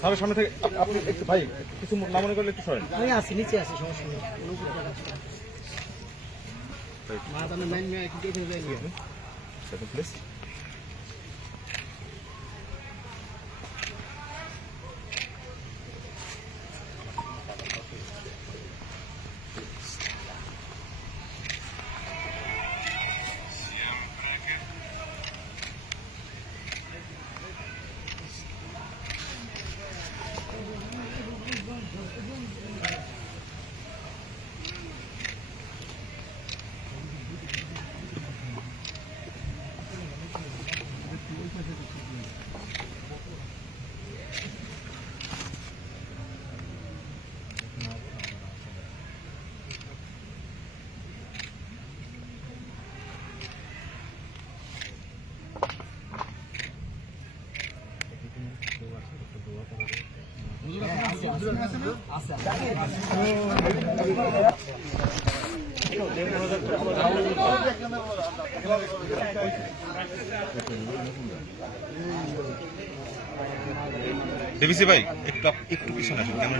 তাহলে সামনে থেকে আপনি একটু ভাই কিছু না মনে করলে একটু সরেন। আমি আসি নিচে আসি সমস্যা নেই। মা তাহলে মেন নিয়ে একটু দেখে যাই প্লিজ ডিবিসি ভাই একটু একটু পিছনে আসুন ক্যামেরা